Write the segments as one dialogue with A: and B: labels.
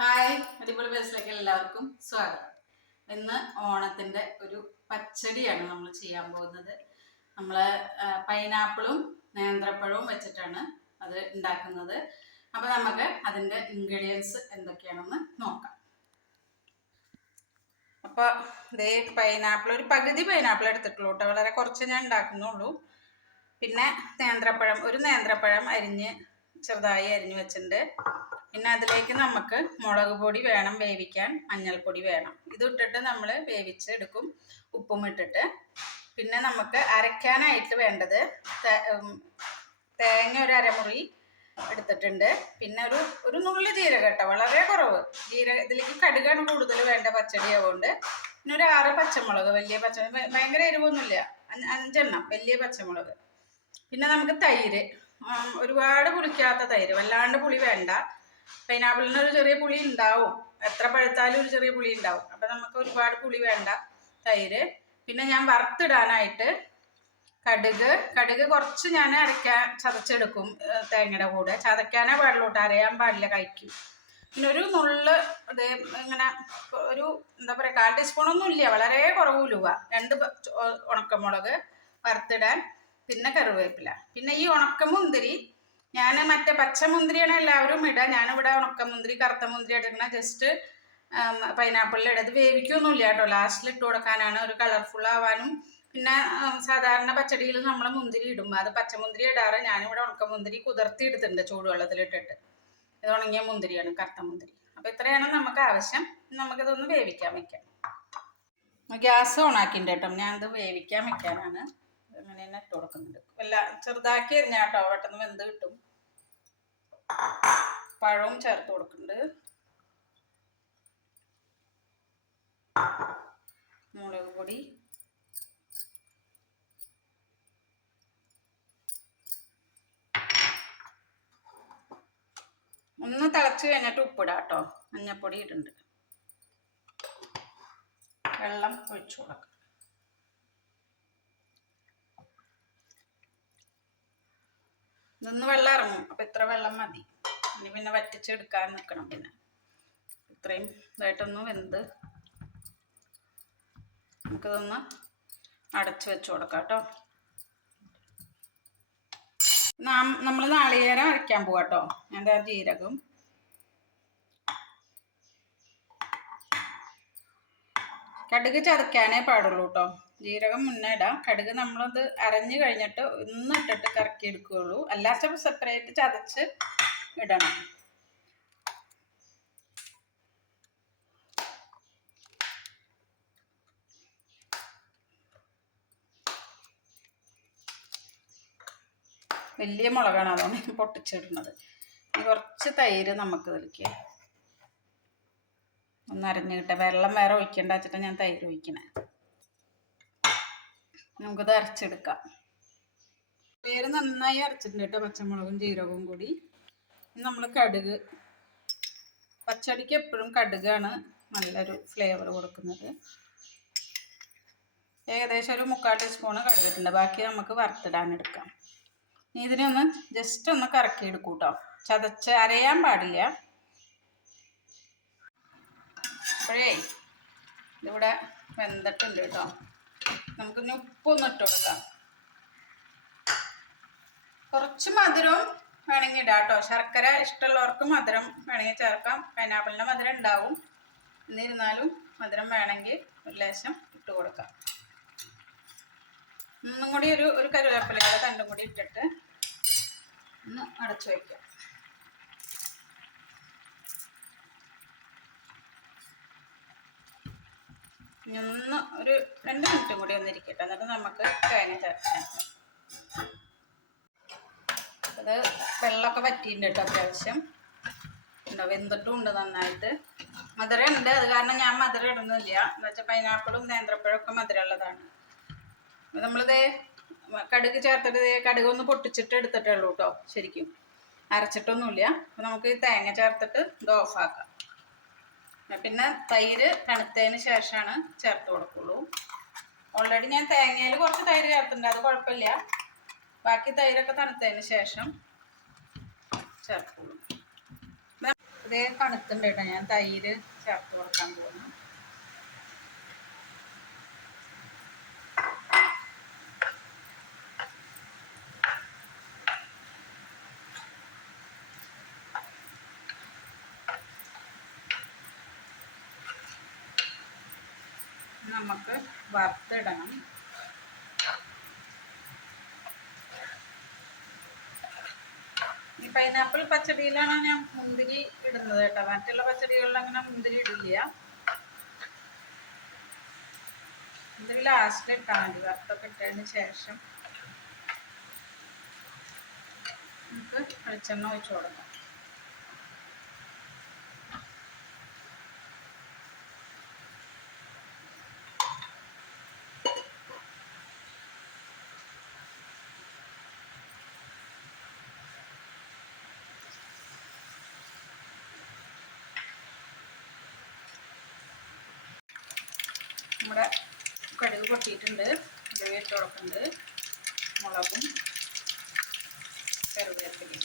A: Hi അടിപൊളി ബസ്സിലേക്ക് എല്ലാവർക്കും സ്വാഗതം. ഇന്ന് ഓണത്തിന്റെ ഒരു പച്ചടിയാണ് നമ്മൾ ചെയ്യാൻ പോകുന്നത്. നമ്മൾ പൈനാപ്പിളും നേന്ത്രപ്പഴവും വെച്ചിട്ടാണ് അത് ഉണ്ടാക്കുന്നത്. അപ്പോൾ നമുക്ക് അതിന്റെ ഇൻഗ്രീഡിയൻസ് എന്തൊക്കെയാണെന്ന് നോക്കാം. അപ്പോൾ ഇതേ പൈനാപ്പിൾ ഒരു പകുതി പൈനാപ്പിൾ എടുത്തിട്ടുള്ളൂ കേട്ടോ. വളരെ കുറച്ച് ഞാൻ ഉണ്ടാക്കുന്നുള്ളൂ. പിന്നെ നേന്ത്രപ്പഴം ഒരു നേന്ത്രപ്പഴം അരിഞ്ഞ് ചെറുതായി അരിഞ്ഞ് വെച്ചിട്ടുണ്ട്. പിന്നെ അതിലേക്ക് നമുക്ക് മുളക് പൊടി വേണം വേവിക്കാൻ മഞ്ഞൾപ്പൊടി വേണം. ഇതിട്ടിട്ട് നമ്മൾ വേവിച്ച് എടുക്കും ഉപ്പും ഇട്ടിട്ട്. പിന്നെ നമുക്ക് അരയ്ക്കാനായിട്ട് വേണ്ടത് തേങ്ങ ഒരു അരമുറി എടുത്തിട്ടുണ്ട്. പിന്നെ ഒരു ഒരു നുള്ളി ജീരകട്ട കേട്ടോ വളരെ കുറവ്. ജീരക ഇതിലേക്ക് കടുകാണ് കൂടുതൽ വേണ്ട പച്ചടി ആവുകൊണ്ട് പിന്നെ ഒരു ആറ് പച്ചമുളക് വലിയ പച്ചമുളക് ഭയങ്കര എരിവൊന്നുമില്ല. അഞ്ച് അഞ്ചെണ്ണം വലിയ പച്ചമുളക്. പിന്നെ നമുക്ക് തൈര് ഒരുപാട് പുളിക്കാത്ത തൈര് വല്ലാണ്ട് പുളി വേണ്ട. പൈനാപ്പിളിന് ഒരു ചെറിയ പുളി ഉണ്ടാവും എത്ര പഴുത്താലും ഒരു ചെറിയ പുളി ഉണ്ടാവും അപ്പം നമുക്ക് ഒരുപാട് പുളി വേണ്ട. തൈര്. പിന്നെ ഞാൻ വറുത്തിടാനായിട്ട് കടുക്. കടുക് കുറച്ച് ഞാൻ അരയ്ക്കാൻ ചതച്ചെടുക്കും തേങ്ങയുടെ കൂടെ. ചതയ്ക്കാനേ പാടുള്ളൂ കേട്ടോ അരയാൻ പാടില്ല കഴിക്കും പിന്നെ ഒരു നുള്ള് ഇത് ഇങ്ങനെ ഒരു എന്താ പറയുക കാൽ ടീസ്പൂണൊന്നും ഇല്ല. വളരെ കുറവ് ഉലുവ. രണ്ട് ഉണക്കമുളക് വറുത്തിടാൻ. പിന്നെ കറിവേപ്പില. പിന്നെ ഈ ഉണക്കമുന്തിരി ഞാൻ മറ്റേ പച്ചമുന്തിരിയാണ് എല്ലാവരും ഇടുക ഞാനിവിടെ ഉണക്കമുന്തിരി കറുത്ത മുന്തിരി എടുക്കണ ജസ്റ്റ് പൈനാപ്പിളിൽ ഇടത് വേവിക്കൊന്നുമില്ല കേട്ടോ. ലാസ്റ്റിൽ ഇട്ട് കൊടുക്കാനാണ്. ഒരു കളർഫുൾ ആവാനും. പിന്നെ സാധാരണ പച്ചടിയിൽ നമ്മൾ മുന്തിരി ഇടും. അത് പച്ചമുന്തിരി ഇടാറ്. ഞാനിവിടെ ഉണക്കമുന്തിരി കുതിർത്തി എടുത്തിട്ടുണ്ട് ചൂടുവെള്ളത്തിലിട്ടിട്ട്. ഇത് ഉണങ്ങിയ മുന്തിരിയാണ് കറുത്ത മുന്തിരി. അപ്പോൾ ഇത്രയാണ് നമുക്ക് ആവശ്യം. നമുക്കിതൊന്ന് വേവിക്കാൻ വെക്കാം. ഗ്യാസ് ഓണാക്കിന്റെ കേട്ടോ. ഞാനിത് വേവിക്കാൻ വെക്കാനാണ്. അങ്ങനെ തന്നെ ഇട്ട് കൊടുക്കുന്നുണ്ട്. വല്ല ചെറുതാക്കി എറിഞ്ഞാട്ടോ പെട്ടെന്ന് വെന്ത് കിട്ടും. പഴവും ചേർത്ത് കൊടുക്കുന്നുണ്ട് മുളക് പൊടി. ഒന്ന് തിളച്ച് കഴിഞ്ഞിട്ട് ഉപ്പിടാം കേട്ടോ മഞ്ഞപ്പൊടി ഇടുന്നുണ്ട് വെള്ളം ഒഴിച്ചു കൊടുക്കാം. ഇതൊന്ന് വെള്ളം ഇറങ്ങും. അപ്പം ഇത്ര വെള്ളം മതി. ഇനി പിന്നെ വറ്റിച്ചെടുക്കാൻ നിൽക്കണം പിന്നെ. ഇത്രയും ഇതായിട്ടൊന്ന് വെന്ത് നമുക്കിതൊന്ന് അടച്ച് വെച്ച് കൊടുക്കാം കേട്ടോ. നമ്മൾ നാളികേരം അരയ്ക്കാൻ പോവാം കേട്ടോ. എന്റെ ജീരകം. കടുക് ചതയ്ക്കാനേ പാടുള്ളൂ കേട്ടോ. ജീരകം മുന്നേ ഇടാം. കടുക് നമ്മളത് അരഞ്ഞു കഴിഞ്ഞിട്ട് ഒന്ന് ഇട്ടിട്ട് കറക്കി എടുക്കുകയുള്ളൂ അല്ലാത്ത സെപ്പറേറ്റ് ചതച്ച് ഇടണം. വലിയ മുളകാണ് അതാണ് പൊട്ടിച്ചിടുന്നത്. കുറച്ച് തൈര് നമുക്ക് ഇതിലേക്ക് ഒന്ന് അരഞ്ഞു വെള്ളം വേറെ ഒഴിക്കേണ്ട വെച്ചിട്ടാണ് ഞാൻ തൈര് ഒഴിക്കണേ. നമുക്കിത് അരച്ചെടുക്കാം. പേര് നന്നായി അരച്ചിട്ടുണ്ട് കേട്ടോ പച്ചമുളകും ജീരകവും കൂടി. നമ്മൾ കടുക് പച്ചടിക്ക് എപ്പോഴും കടുകാണ് നല്ലൊരു ഫ്ലേവർ കൊടുക്കുന്നത്. ഏകദേശം ഒരു മുക്കാൽ ടീസ്പൂണ് കടുകിട്ടുണ്ട്. ബാക്കി നമുക്ക് വറുത്തിടാൻ എടുക്കാം ഇനി ഇതിനെ ഒന്ന് ജസ്റ്റ് ഒന്ന് കറക്കി എടുക്കൂ ചതച്ച് അരയാൻ പാടില്ല. അപ്പോഴേ ഇതിവിടെ വെന്തിട്ടുണ്ട് കേട്ടോ നമുക്കിനി ഉപ്പൊന്ന് ഇട്ട് കൊടുക്കാം. കുറച്ച് മധുരവും വേണമെങ്കിൽ ഇടാം കേട്ടോ. ശർക്കര ഇഷ്ടമുള്ളവർക്ക് മധുരം വേണമെങ്കിൽ ചേർക്കാം. പൈനാപ്പിളിന്റെ മധുരം ഉണ്ടാവും. എന്നിരുന്നാലും മധുരം വേണമെങ്കിൽ ഒരു ലേശം ഇട്ട് കൊടുക്കാം. ഒന്നും കൂടി ഒരു ഒരു കരുവേപ്പിലയുടെ തണ്ടും കൂടി ഇട്ടിട്ട് ഒന്ന് അടച്ചു വയ്ക്കാം ഒന്ന് ഒരു രണ്ട് മിനിറ്റും കൂടി ഒന്ന് ഇരിക്കട്ടെ. എന്നിട്ട് നമുക്ക് തേങ്ങ ചേർക്കാം. അത് വെള്ളമൊക്കെ വറ്റിയിട്ടുണ്ട് കേട്ടോ അത്യാവശ്യം. ഉണ്ടോ? വെന്തിട്ടും ഉണ്ട് നന്നായിട്ട്. മധുര ഉണ്ട് അത് കാരണം ഞാൻ മധുര ഇടുന്നില്ല. എന്താ വെച്ചാൽ പൈനാപ്പിളും നേന്ത്രപ്പഴം ഒക്കെ മധുരം ഉള്ളതാണ് നമ്മളിത് കടുക് ചേർത്തിട്ട് കടുക് ഒന്ന് പൊട്ടിച്ചിട്ട് എടുത്തിട്ടേ ഉള്ളൂ കേട്ടോ. ശരിക്കും. അരച്ചിട്ടൊന്നുമില്ല. അപ്പം നമുക്ക് ഈ തേങ്ങ ചേർത്തിട്ട് ഇത് ഓഫാക്കാം പിന്നെ തൈര് തണുത്തതിന് ശേഷമാണ് ചേർത്ത് കൊടുക്കുള്ളൂ. ഓൾറെഡി ഞാൻ തേങ്ങയിൽ കുറച്ച് തൈര് ചേർത്തിട്ടുണ്ട് അത് കുഴപ്പമില്ല. ബാക്കി തൈരൊക്കെ തണുത്തതിന് ശേഷം ചേർക്കുള്ളൂ. ഇതേ തണുത്തുണ്ട് കേട്ടോ ഞാൻ തൈര് ചേർത്ത് കൊടുക്കാൻ പോകുന്നു. നമുക്ക് വറുത്തിടണം. ഈ പൈനാപ്പിൾ പച്ചടിയിലാണ് ഞാൻ മുന്തിരി ഇടുന്നത് കേട്ടോ. മറ്റുള്ള പച്ചടികളിൽ അങ്ങനെ മുന്തിരി ഇടില്ല. മുന്തിരി ലാസ്റ്റ് ഇട്ടാൽ മതി വറുത്തൊക്കെ ഇട്ടതിന് ശേഷം നമുക്ക് വെളിച്ചെണ്ണ ഒഴിച്ചു കൊടുക്കാം. നമ്മുടെ കടുക് പൊട്ടിയിട്ടുണ്ട്. ഉലുവ ഇട്ട് കൊടുക്കുന്നുണ്ട് മുളകും കറിവേപ്പിലയും.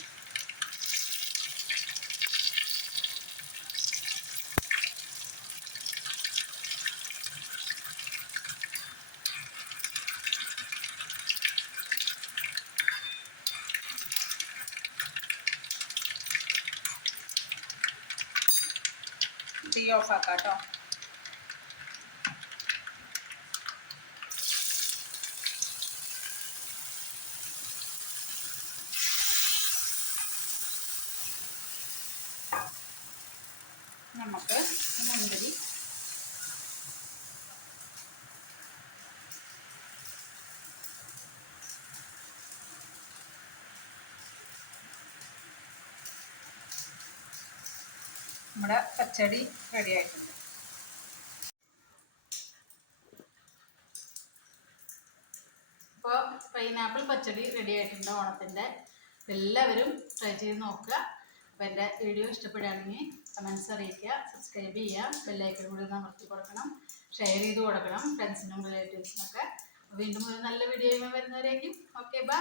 A: തീ ഓഫാക്കാം കേട്ടോ നമുക്ക് മുന്തിരി. നമ്മുടെ പച്ചടി റെഡി ആയിട്ടുണ്ട്. ഇപ്പോൾ പൈനാപ്പിൾ പച്ചടി റെഡി ആയിട്ടുണ്ട് ഓണത്തിന്റെ എല്ലാവരും ട്രൈ ചെയ്ത് നോക്കുക. അപ്പോൾ എന്റെ വീഡിയോ ഇഷ്ടപ്പെടുകയാണെങ്കിൽ കമൻസ് അറിയിക്കുക സബ്സ്ക്രൈബ് ചെയ്യുക ബെല്ലൈക്കൺ കൂടി അമർത്തി കൊടുക്കണം ഷെയർ ചെയ്ത് കൊടുക്കണം ഫ്രണ്ട്സിനും റിലേറ്റീവ്സിനൊക്കെ വീണ്ടും ഒരു നല്ല വീഡിയോയുമായി വരുന്നവരേക്കും. Okay bye